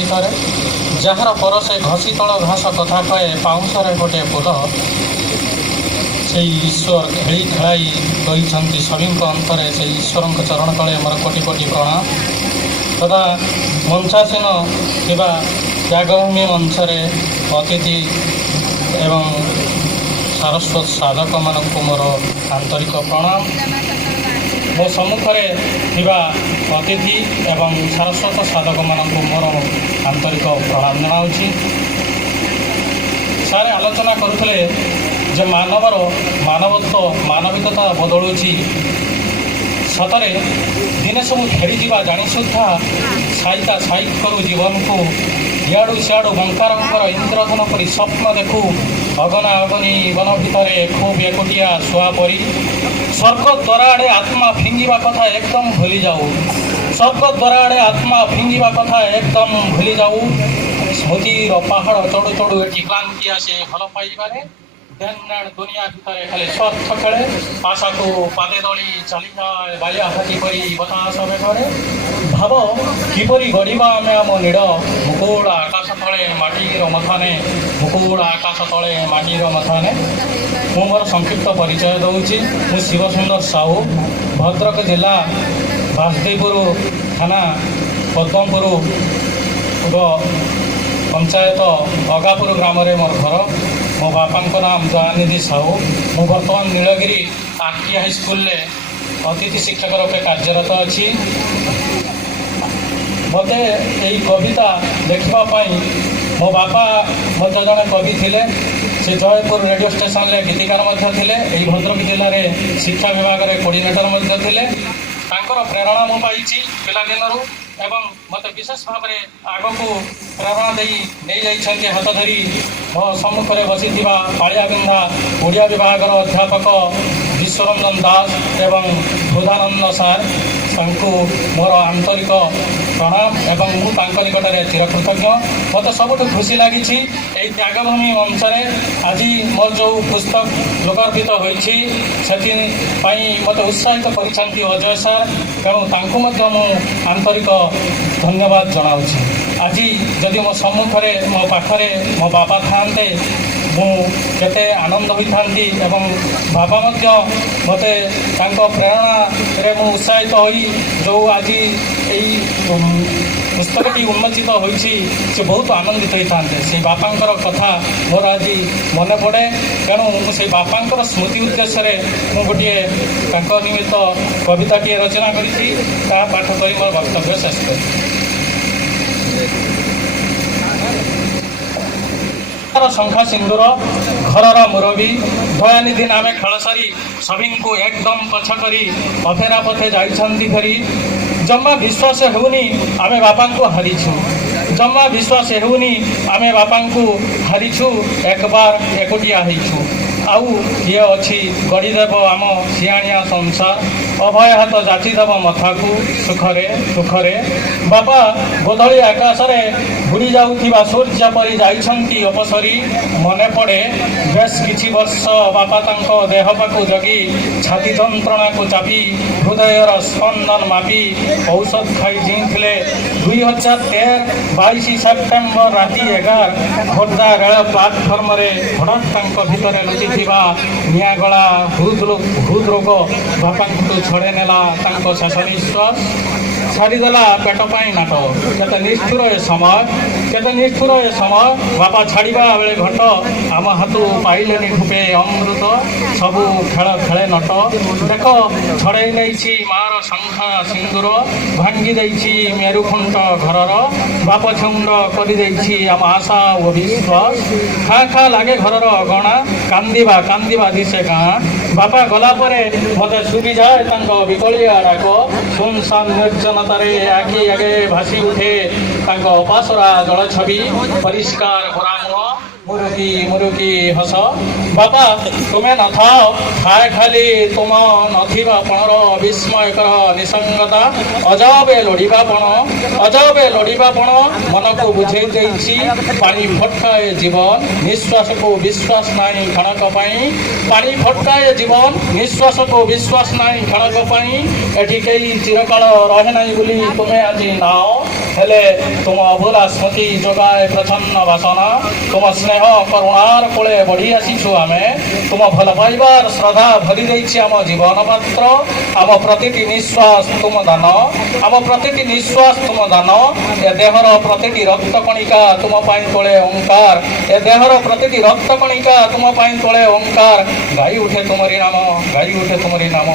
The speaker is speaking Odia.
ଭିତରେ ଯାହାର ପରସେ ଘଷି ତଳ ଘାସ କଥା କହେ ପାଉଁଶରେ ଗୋଟିଏ ଫୁଲ ସେଇ ଈଶ୍ୱର ଖେଳି ଖେଳାଇ କହିଛନ୍ତି ସଭିଙ୍କ ଅନ୍ତରେ। ସେଇ ଈଶ୍ୱରଙ୍କ ଚରଣ ତଳେ ମୋର କୋଟି କୋଟି ପ୍ରଣାମ। ତଥା ମଞ୍ଚାସୀନ ଥିବା ତ୍ୟାଗଭୂମି ମଞ୍ଚରେ ଅତିଥି ଏବଂ ସାରସ୍ୱତ ସାଧକମାନଙ୍କୁ ମୋର ଆନ୍ତରିକ ପ୍ରଣାମ। ମୋ ସମ୍ମୁଖରେ ଥିବା ଅତିଥି ଏବଂ ସାରସ୍ୱତ ସାଧକମାନଙ୍କୁ ମୋର ଆନ୍ତରିକ ପ୍ରଣାମ ଜଣାଉଛି। ସାର୍ ଆଲୋଚନା କରୁଥିଲେ ଯେ ମାନବତ୍ୱ ମାନବିକତା ବଦଳୁଛି। ସତରେ ଦିନେ ସବୁ ଫେରିଯିବା ଜାଣି ସୁଦ୍ଧା ସାଇକ୍ କରୁ ଜୀବନକୁ। ଇଆଡ଼ୁ ସିଆଡ଼ୁ ବଙ୍କାରଙ୍କର ଇନ୍ଦ୍ରଧନ ପରି ସ୍ୱପ୍ନ ଦେଖୁ ଅଗନା ଅଗନି ବନ ଭିତରେ ଖୁବ୍ ଏକୁଟିଆ ଶୁଆ ପରି। ସ୍ୱର୍ଗ ଦ୍ୱାର ଆଡ଼େ ଆତ୍ମା ଫିଙ୍ଗିବା କଥା ଏକଦମ ଭୁଲି ଯାଉ। ସ୍ୱର୍ଗ ଦ୍ୱାର ଆଡ଼େ ଆତ୍ମା ଫିଙ୍ଗିବା କଥା ଏକଦମ ଭୁଲି ଯାଉ। ସ୍ମୃତିର ପାହାଡ଼ ଚଢ଼ୁ ଚଢ଼ୁ ଏଠି କ୍ଳାନ୍ତି ଆସେ ଭଲ ପାଇବାରେ। ଦୁନିଆ ଭିତରେ ଖାଲି ସ୍ୱାର୍ଥ ଖେଳେ। ଆଶାକୁ ପାଦେ ଦଳି ଚାଲିଯାଏ ବାଲିଆ ହାତୀ ପରି ବତାସ ବେଗରେ। ଭାବ କିପରି ଗଢ଼ିବା ଆମେ ଆମ ନୀଡ଼ ମୁକୁଳ ଆକାଶ ତଳେ ମାଟିର ମଥାନେ। ମୁକୁଳ ଆକାଶ ତଳେ ମାଟିର ମଥାନେ। ମୁଁ ମୋର ସଂକ୍ଷିପ୍ତ ପରିଚୟ ଦେଉଛି। ମୁଁ ଶିବ ସୁନ୍ଦର ସାହୁ, ଭଦ୍ରକ ଜିଲ୍ଲା ବାସୁଦେବପୁର ଥାନା ପଦ୍ମପୁର ପଞ୍ଚାୟତ ଅଗାପୁର ଗ୍ରାମରେ ମୋର ଘର। ମୋ ବାପାଙ୍କ ନାମ ଦୟାନିଧି ସାହୁ। ମୁଁ ବର୍ତ୍ତମାନ ନୀଳଗିରି ଆର୍ଟି ହାଇସ୍କୁଲରେ ଅତିଥି ଶିକ୍ଷକ ରୂପେ କାର୍ଯ୍ୟରତ ଅଛି। ମୋତେ ଏହି କବିତା ଲେଖିବା ପାଇଁ ମୋ ବାପା ମଧ୍ୟ ଜଣେ କବି ଥିଲେ। ସେ ଜୟପୁର ରେଡ଼ିଓ ଷ୍ଟେସନରେ ଗୀତିକାର ମଧ୍ୟ ଥିଲେ। ଏହି ଭଦ୍ରକ ଜିଲ୍ଲାରେ ଶିକ୍ଷା ବିଭାଗରେ କୋଡ଼ିନେଟର ମଧ୍ୟ ଥିଲେ। ତାଙ୍କର ପ୍ରେରଣା ମୁଁ ପାଇଛି ପିଲାଦିନରୁ ଏବଂ ମୋତେ ବିଶେଷ ଭାବରେ ଆଗକୁ ପ୍ରେରଣା ଦେଇ ନେଇଯାଇଛନ୍ତି ହାତ ଧରି। ମୋ ସମ୍ମୁଖରେ ବସିଥିବା ପାଳିଆ ବିନ୍ଧା ଓଡ଼ିଆ ବିଭାଗର ଅଧ୍ୟାପକ ବିଶ୍ୱରଞ୍ଜନ ଦାସ ଏବଂ ହୃଦାନନ୍ଦ ସାର୍, ତାଙ୍କୁ ମୋର ଆନ୍ତରିକ ପ୍ରଣାମ ଏବଂ ମୁଁ ତାଙ୍କ ନିକଟରେ ଚିରକୃତଜ୍ଞ। ମୋତେ ସବୁଠୁ ଖୁସି ଲାଗିଛି ଏହି ତ୍ୟାଗଭୂମି ମଞ୍ଚରେ ଆଜି ମୋର ଯେଉଁ ପୁସ୍ତକ ଲୋକାର୍ପିତ ହୋଇଛି ସେଥିପାଇଁ ମୋତେ ଉତ୍ସାହିତ କରିଛନ୍ତି ଅଜୟ ସାର୍। ତେଣୁ ତାଙ୍କୁ ମଧ୍ୟ ମୁଁ ଆନ୍ତରିକ ଧନ୍ୟବାଦ ଜଣାଉଛି। ଆଜି ଯଦି ମୋ ସମ୍ମୁଖରେ ମୋ ପାଖରେ ମୋ ବାପା ଥାଆନ୍ତେ ମୁଁ କେତେ ଆନନ୍ଦ ହୋଇଥାନ୍ତି ଏବଂ ବାପା ମଧ୍ୟ ମୋତେ ତାଙ୍କ ପ୍ରେରଣାରେ ମୁଁ ଉତ୍ସାହିତ ହୋଇ ଯେଉଁ ଆଜି ଏଇ ପୁସ୍ତକଟି ଉନ୍ମୋଚିତ ହୋଇଛି ସେ ବହୁତ ଆନନ୍ଦିତ ହୋଇଥାନ୍ତେ। ସେଇ ବାପାଙ୍କର କଥା ମୋର ଆଜି ମନେ ପଡ଼େ। ତେଣୁ ମୁଁ ସେଇ ବାପାଙ୍କର ସ୍ମୃତି ଉଦ୍ଦେଶ୍ୟରେ ମୁଁ ଗୋଟିଏ ତାଙ୍କ ନିମିତ୍ତ କବିତାଟିଏ ରଚନା କରିଛି। ତାହା ପାଠ କରି ମୋର ବକ୍ତବ୍ୟ ଶେଷ କରିଛି। ଶଙ୍ଖା ସିନ୍ଦୁର ଘରର ମୁରବୀ ଦୟାନିଧି ନାମେ ଖେଳ ସାରି ସଭିଙ୍କୁ ଏକଦମ ପଛ କରି ଅଫେରା ପଥେ ଯାଇଛନ୍ତି ଫେରି। ଜମା ବିଶ୍ୱାସ ହେଉନି ଆମେ ବାପାଙ୍କୁ ହାରିଛୁ। ଜମା ବିଶ୍ୱାସ ହେଉନି ଆମେ ବାପାଙ୍କୁ ହାରିଛୁ। ଏକବାର ଏକୁଟିଆ ହେଇଛୁ। ଆଉ କିଏ ଅଛି ଗଢ଼ିଦେବ ଆମ ସିଆଣିଆ ସଂସାର। ଅଭୟ ହାତ ଯାଚିଦେବ ମଥାକୁ ସୁଖରେ ଦୁଃଖରେ। ବାପା ଗୋଧଳି ଆକାଶରେ ବୁଡ଼ି ଯାଉଥିବା ସୂର୍ଯ୍ୟ ପରି ଯାଇଛନ୍ତି ଅପସରି। ମନେ ପଡ଼େ ବେଶ କିଛି ବର୍ଷ ବାପା ତାଙ୍କ ଦେହ ପାଖକୁ ଜଗି ଛାତି ଯନ୍ତ୍ରଣାକୁ ଚାପି ହୃଦୟର ସ୍ପନ୍ଦନ ମାପି ଔଷଧ ଖାଇ ଜିଇଁଥିଲେ। 2013 22 ସେପ୍ଟେମ୍ବର ରାତି 11 ଖୋର୍ଦ୍ଧା ରେଳ ପ୍ଲାଟଫର୍ମରେ ହଠାତ୍ ତାଙ୍କ ଭିତରେ ଲୁଚିଥିବା ନିଆଁଗଳା ହୃଦରୋଗ ବାପାଙ୍କୁ ଛଡ଼େଇ ନେଲା ତାଙ୍କ ଶେଷ ନିଶ୍ୱାସ। ଛାଡ଼ିଦେଲା ପେଟ ପାଇଁ ନାଟ। କେତେ ନିଷ୍ଠୁର ଏ ସମୟ, କେତେ ନିଷ୍ଠୁର ଏ ସମୟ। ବାପା ଛାଡ଼ିବା ବେଳେ ଘଟ ଆମ ହାତରୁ ପାଇଲେନି ଠୁପେ ଅମୃତ। ସବୁ ଖେଳ ଖେଳେ ନଟ। ଦେଖ ଛଡ଼େଇ ନେଇଛି ମାର ଶଙ୍ଖା ସିନ୍ଦୁର। ଭାଙ୍ଗି ଦେଇଛି ମେରୁଖୁଣ୍ଟ ଘରର। ବାପ ଛେଉଣ୍ଡ କରିଦେଇଛି ଆମ ଆଶା ଓ ବିଶ୍ୱାସ। ଖାଁ ଖାଁ ଲାଗେ ଘରର ଅଗଣା। କାନ୍ଦିବା କାନ୍ଦିବା ଦିଶେ ଗାଁ। ବାପା ଗଲା ପରେ ମୋତେ ଶୁଭିଯାଏ ତାଙ୍କ ବିକଳିଆ ଡାକ। ସୁନସାନ ନିର୍ଜନତାରେ ଆଖି ଆଗେ ଭାସି ଉଠେ ତାଙ୍କ ଅପାସରା ଜଳଛବି। ପରିଷ୍କାର ଗୋରାମୁହ ମୁରୁକି ହସ। ବାପା ତୁମେ ନଥାଅ ଥାଏ ଖାଲି ତୁମ ନଥିବା ପଣର ବିସ୍ମୟକର ନିସଙ୍ଗତା। ଅଜବେ ଲୋଡ଼ିବା ପଣ, ଅଜବେ ଲୋଡ଼ିବା ପଣ ମନକୁ ବୁଝେଇ ଦେଇଛି। ପାଣି ଫଟକାଏ ଜୀବନ ନିଶ୍ୱାସକୁ ବିଶ୍ୱାସ ନାହିଁ କ୍ଷଣକ ପାଇଁ। ପାଣି ଫଟକାଏ ଜୀବନ ନିଶ୍ୱାସକୁ ବିଶ୍ୱାସ ନାହିଁ କ୍ଷଣକ ପାଇଁ। ଏଠି କେହି ଚିରକାଳ ରହେ ନାହିଁ ବୋଲି ତୁମେ ଆଜି ନାଅ। ହେଲେ ତୁମ ଅଭୁଲା ସ୍ମୃତି ଯୋଗାଏ ପ୍ରଚ୍ଛନ୍ନ ବାସନା। ତୁମ ସ୍ନେହ କରୁଣାର କୋଳେ ବଢ଼ି ଆସିଛୁ ଆମେ। ତୁମ ଭଲ ପାଇବାର ଶ୍ରଦ୍ଧା ଭରି ଦେଇଛି ଆମ ଜୀବନ ମାତ୍ର। ଆମ ପ୍ରତିଟି ନିଶ୍ୱାସ ତୁମ ଦାନ, ଆମ ପ୍ରତିଟି ନିଶ୍ୱାସ ତୁମ ଦାନ। ଏ ଦେହର ପ୍ରତିଟି ରକ୍ତ କଣିକା ତୁମ ପାଇଁ ତୋଳେ ଓଙ୍କାର, ଏ ଦେହର ପ୍ରତିଟି ରକ୍ତ କଣିକା ତୁମ ପାଇଁ ତୋଳେ ଓଙ୍କାର। ଗାଇ ଉଠେ ତୁମରି ନାମ, ଗାଇ ଉଠେ ତୁମରି ନାମ।